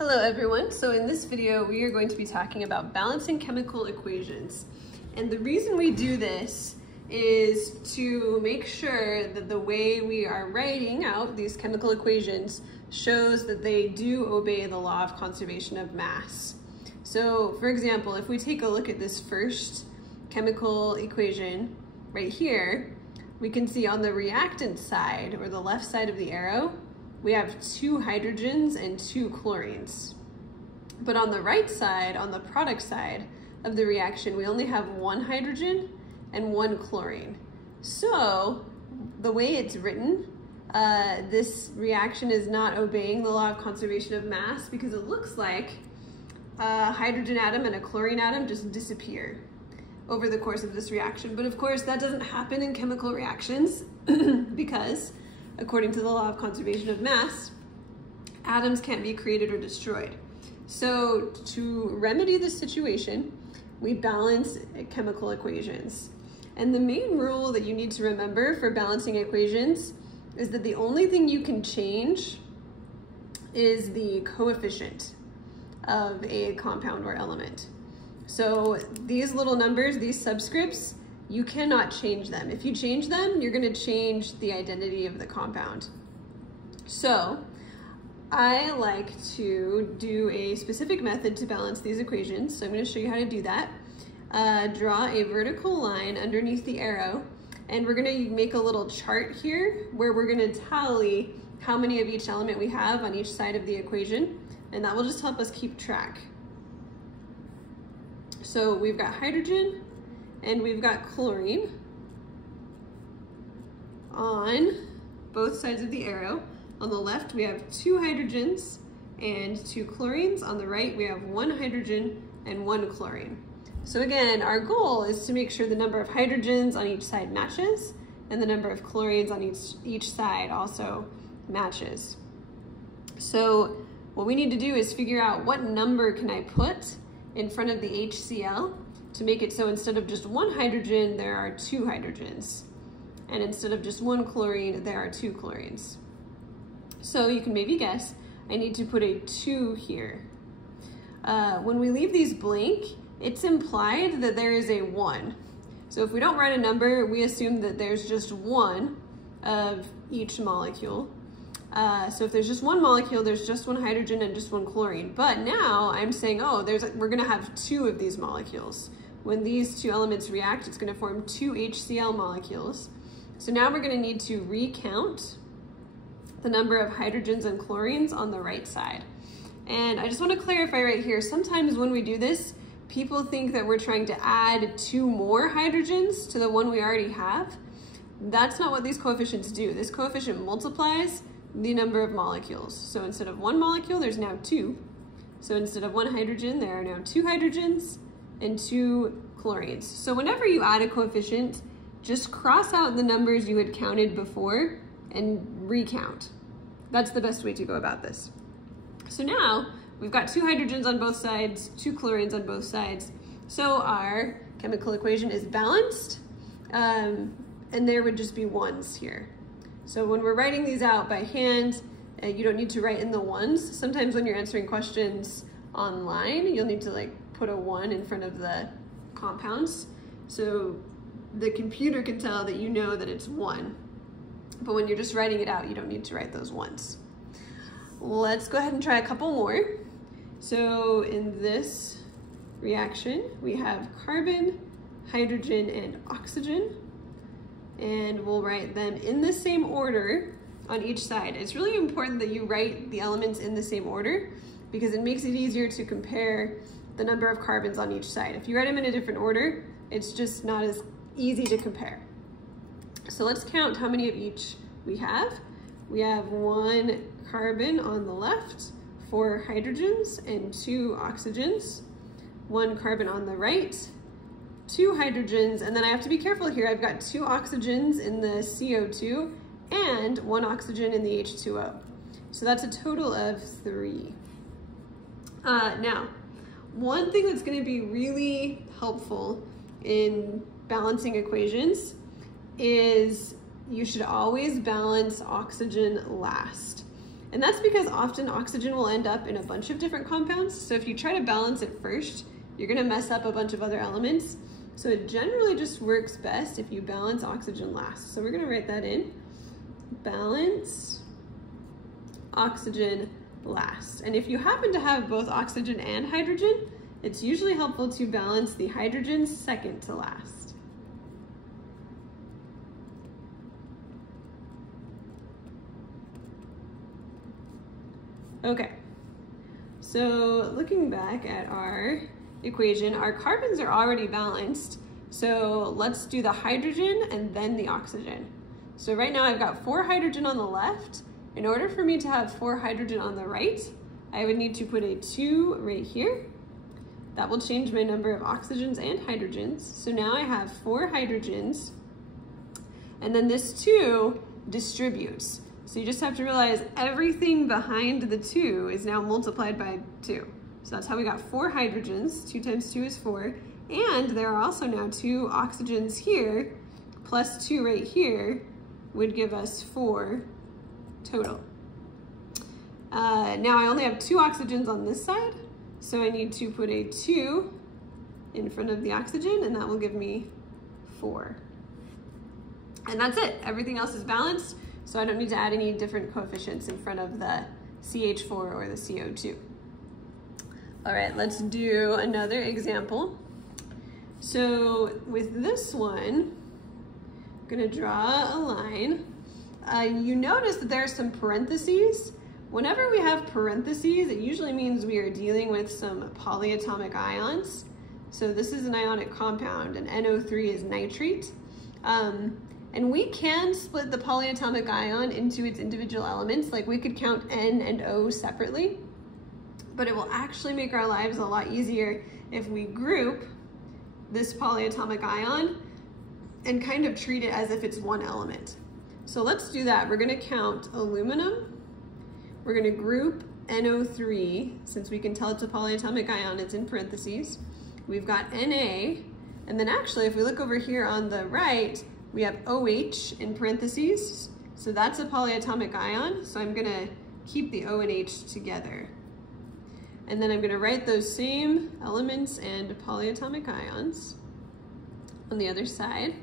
Hello everyone, so in this video we are going to be talking about balancing chemical equations. And the reason we do this is to make sure that the way we are writing out these chemical equations shows that they do obey the law of conservation of mass. So for example, if we take a look at this first chemical equation right here, we can see on the reactant side, or the left side of the arrow, we have 2 hydrogens and 2 chlorines. But on the right side, on the product side of the reaction, we only have 1 hydrogen and 1 chlorine. So the way it's written, this reaction is not obeying the law of conservation of mass because it looks like a hydrogen atom and a chlorine atom just disappear over the course of this reaction. But of course that doesn't happen in chemical reactions because according to the law of conservation of mass, atoms can't be created or destroyed. So to remedy this situation, we balance chemical equations. And the main rule that you need to remember for balancing equations is that the only thing you can change is the coefficient of a compound or element. So these little numbers, these subscripts, you cannot change them. If you change them, you're going to change the identity of the compound. So I like to do a specific method to balance these equations. So I'm going to show you how to do that. Draw a vertical line underneath the arrow, and we're going to make a little chart here where we're going to tally how many of each element we have on each side of the equation, and that will just help us keep track. So we've got hydrogen and we've got chlorine on both sides of the arrow. On the left, we have 2 hydrogens and 2 chlorines. On the right, we have 1 hydrogen and 1 chlorine. So again, our goal is to make sure the number of hydrogens on each side matches and the number of chlorines on each side also matches. So what we need to do is figure out what number can I put in front of the HCl to make it so instead of just 1 hydrogen, there are 2 hydrogens. And instead of just 1 chlorine, there are 2 chlorines. So you can maybe guess, I need to put a 2 here. When we leave these blank, it's implied that there is a 1. So if we don't write a number, we assume that there's just 1 of each molecule. So if there's just 1 molecule, there's just 1 hydrogen and just 1 chlorine. But now I'm saying, oh, we're gonna have 2 of these molecules. When these 2 elements react, it's gonna form 2 HCl molecules. So now we're gonna need to recount the number of hydrogens and chlorines on the right side. And I just wanna clarify right here, sometimes when we do this, people think that we're trying to add 2 more hydrogens to the one we already have. That's not what these coefficients do. This coefficient multiplies the number of molecules. So instead of 1 molecule, there's now 2. So instead of 1 hydrogen, there are now 2 hydrogens and 2 chlorines. So whenever you add a coefficient, just cross out the numbers you had counted before and recount. That's the best way to go about this. So now we've got 2 hydrogens on both sides, 2 chlorines on both sides. So our chemical equation is balanced, and there would just be 1s here. So when we're writing these out by hand, you don't need to write in the 1s. Sometimes when you're answering questions online, you'll need to put a 1 in front of the compounds so the computer can tell that you know that it's 1. But when you're just writing it out, you don't need to write those 1s. Let's go ahead and try a couple more. So in this reaction, we have carbon, hydrogen, and oxygen. And we'll write them in the same order on each side. It's really important that you write the elements in the same order because it makes it easier to compare the number of carbons on each side. If you write them in a different order, it's just not as easy to compare. So let's count how many of each we have. We have 1 carbon on the left, 4 hydrogens and 2 oxygens, 1 carbon on the right, 2 hydrogens, and then I have to be careful here. I've got 2 oxygens in the CO2 and 1 oxygen in the H2O. So that's a total of 3. Now, one thing that's going to be really helpful in balancing equations is you should always balance oxygen last. And that's because often oxygen will end up in a bunch of different compounds. So if you try to balance it first, you're gonna mess up a bunch of other elements. So it generally just works best if you balance oxygen last. So we're gonna write that in. Balance oxygen last. And if you happen to have both oxygen and hydrogen, it's usually helpful to balance the hydrogen second to last. Okay, so looking back at our equation, our carbons are already balanced. So let's do the hydrogen and then the oxygen. So right now I've got 4 hydrogen on the left. In order for me to have 4 hydrogen on the right, I would need to put a 2 right here. That will change my number of oxygens and hydrogens. So now I have 4 hydrogens, and then this 2 distributes. So you just have to realize everything behind the 2 is now multiplied by 2. So that's how we got 4 hydrogens. 2 times 2 is 4. And there are also now 2 oxygens here, plus 2 right here, would give us 4 total. Now I only have 2 oxygens on this side, so I need to put a 2 in front of the oxygen, and that will give me 4. And that's it. Everything else is balanced, so I don't need to add any different coefficients in front of the CH4 or the CO2. All right, let's do another example. So with this one, I'm gonna draw a line. You notice that there are some parentheses. Whenever we have parentheses, it usually means we are dealing with some polyatomic ions. So this is an ionic compound, and NO3 is nitrate. And we can split the polyatomic ion into its individual elements. Like we could count N and O separately, but it will actually make our lives a lot easier if we group this polyatomic ion and kind of treat it as if it's one element. So let's do that. We're gonna count aluminum. We're gonna group NO3, since we can tell it's a polyatomic ion, it's in parentheses. We've got Na, and then actually if we look over here on the right, we have OH in parentheses. So that's a polyatomic ion, so I'm gonna keep the O and H together. And then I'm gonna write those same elements and polyatomic ions on the other side.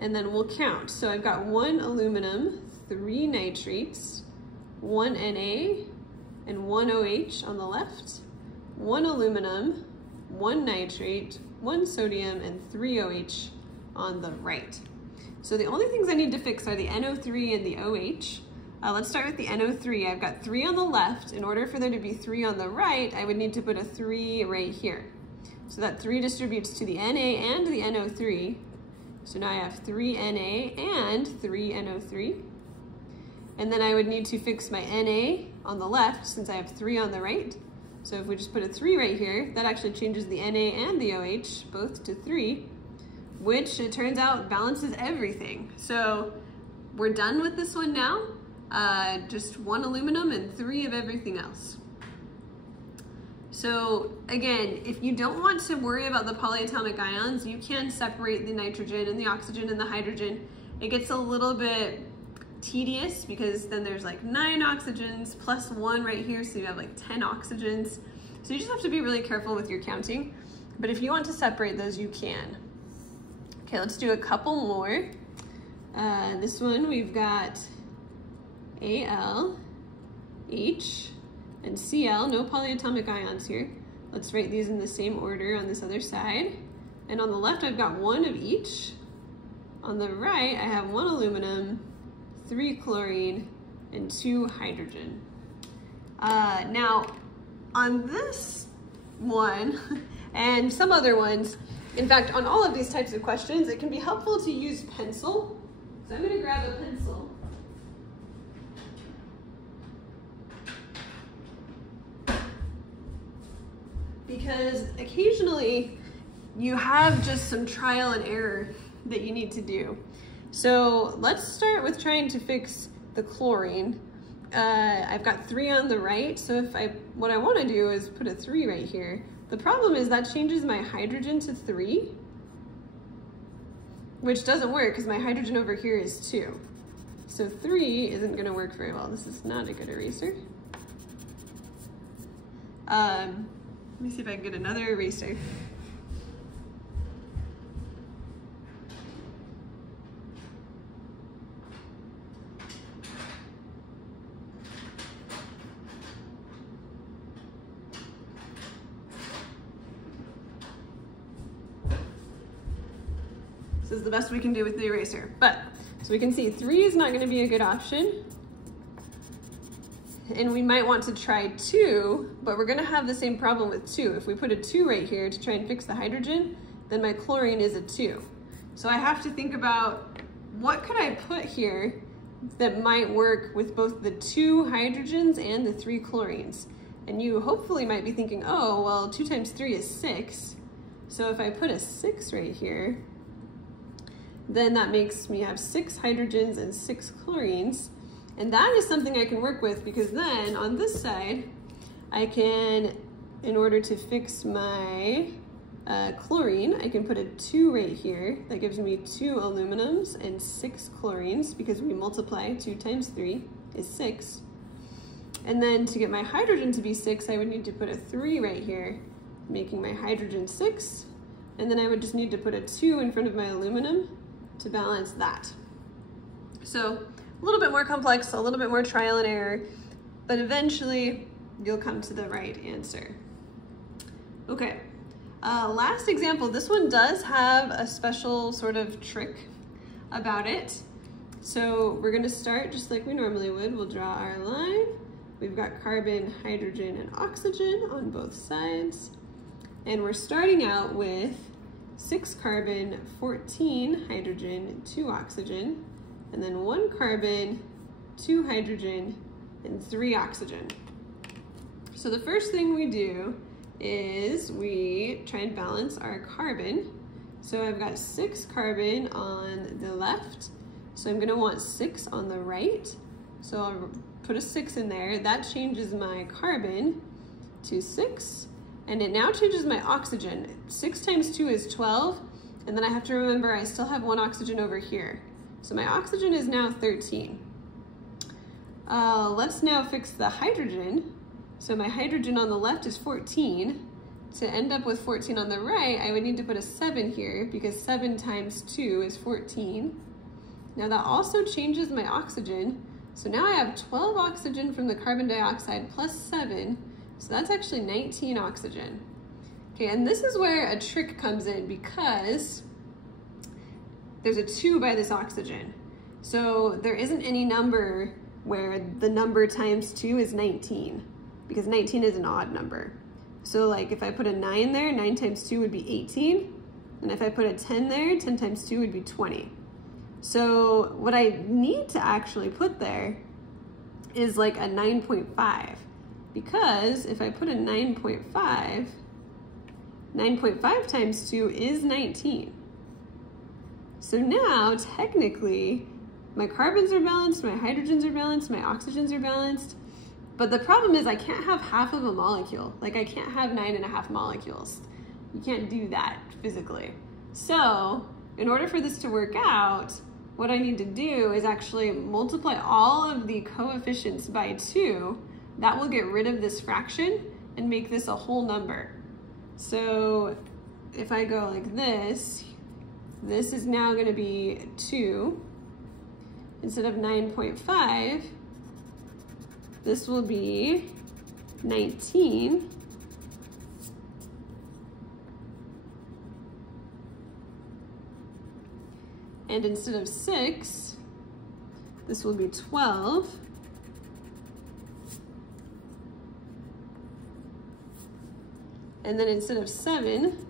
And then we'll count. So I've got 1 aluminum, 3 nitrates, 1 Na, and 1 OH on the left, 1 aluminum, 1 nitrate, 1 sodium, and 3 OH on the right. So the only things I need to fix are the NO3 and the OH. Let's start with the NO3. I've got 3 on the left. In order for there to be 3 on the right, I would need to put a 3 right here. So that 3 distributes to the Na and the NO3. So now I have 3 Na and 3 NO3. And then I would need to fix my Na on the left since I have 3 on the right. So if we just put a 3 right here, that actually changes the Na and the OH both to 3, which it turns out balances everything. So we're done with this one now. Just 1 aluminum and 3 of everything else. So again, if you don't want to worry about the polyatomic ions, you can separate the nitrogen and the oxygen and the hydrogen. It gets a little bit tedious because then there's like 9 oxygens plus 1 right here, so you have like 10 oxygens. So you just have to be really careful with your counting. But if you want to separate those, you can. Okay, let's do a couple more. This one we've got Al, H, and Cl, no polyatomic ions here. Let's write these in the same order on this other side. And on the left, I've got 1 of each. On the right, I have 1 aluminum, 3 chlorine, and 2 hydrogen. Now, on this one, and some other ones, in fact, on all of these types of questions, it can be helpful to use pencil. So I'm gonna grab a pencil. Because occasionally you have just some trial and error that you need to do. So let's start with trying to fix the chlorine. I've got 3 on the right, so what I want to do is put a 3 right here. The problem is that changes my hydrogen to 3, which doesn't work because my hydrogen over here is 2. So 3 isn't gonna work very well. This is not a good eraser. Let me see if I can get another eraser. This is the best we can do with the eraser. But, so we can see 3 is not gonna be a good option. And we might want to try 2, but we're gonna have the same problem with 2. If we put a 2 right here to try and fix the hydrogen, then my chlorine is a 2. So I have to think about what could I put here that might work with both the 2 hydrogens and the 3 chlorines. And you hopefully might be thinking, oh, well, 2 times 3 is 6. So if I put a 6 right here, then that makes me have 6 hydrogens and 6 chlorines. And that is something I can work with, because then on this side, I can, in order to fix my chlorine, I can put a 2 right here. That gives me 2 aluminums and 6 chlorines, because we multiply 2 times 3 is 6. And then to get my hydrogen to be 6, I would need to put a 3 right here, making my hydrogen 6. And then I would just need to put a 2 in front of my aluminum to balance that. So a little bit more complex, a little bit more trial and error, but eventually you'll come to the right answer. Okay, last example. This one does have a special sort of trick about it. So we're gonna start just like we normally would. We'll draw our line. We've got carbon, hydrogen, and oxygen on both sides. And we're starting out with 6 carbon, 14 hydrogen, 2 oxygen, and then 1 carbon, 2 hydrogen, and 3 oxygen. So the first thing we do is we try and balance our carbon. So I've got 6 carbon on the left, so I'm gonna want 6 on the right. So I'll put a 6 in there. That changes my carbon to 6. And it now changes my oxygen. 6 times 2 is 12, and then I have to remember I still have 1 oxygen over here. So my oxygen is now 13. Let's now fix the hydrogen. So my hydrogen on the left is 14. To end up with 14 on the right, I would need to put a 7 here, because 7 times 2 is 14. Now that also changes my oxygen. So now I have 12 oxygen from the carbon dioxide plus 7. So that's actually 19 oxygen. Okay, and this is where a trick comes in, because there's a 2 by this oxygen. So there isn't any number where the number times 2 is 19, because 19 is an odd number. So like if I put a 9 there, 9 times 2 would be 18. And if I put a 10 there, 10 times 2 would be 20. So what I need to actually put there is like a 9.5. Because if I put a 9.5, 9.5 times 2 is 19. So now, technically, my carbons are balanced, my hydrogens are balanced, my oxygens are balanced, but the problem is I can't have half of a molecule. Like, I can't have 9.5 molecules. You can't do that physically. So, in order for this to work out, what I need to do is actually multiply all of the coefficients by 2. That will get rid of this fraction and make this a whole number. So if I go like this, this is now going to be 2. Instead of 9.5, this will be 19. And instead of 6, this will be 12. And then instead of 7,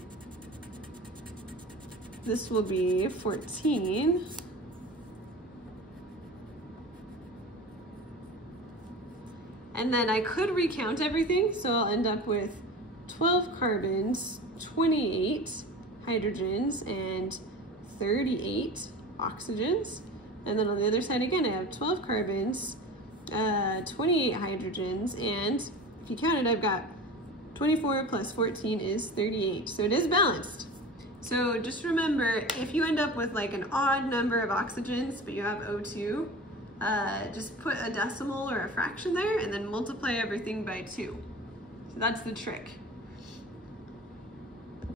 this will be 14. And then I could recount everything, so I'll end up with 12 carbons, 28 hydrogens, and 38 oxygens. And then on the other side again, I have 12 carbons, 28 hydrogens, and if you count it, I've got 24 plus 14 is 38. So it is balanced. So just remember, if you end up with like an odd number of oxygens, but you have O2, just put a decimal or a fraction there and then multiply everything by 2. So that's the trick.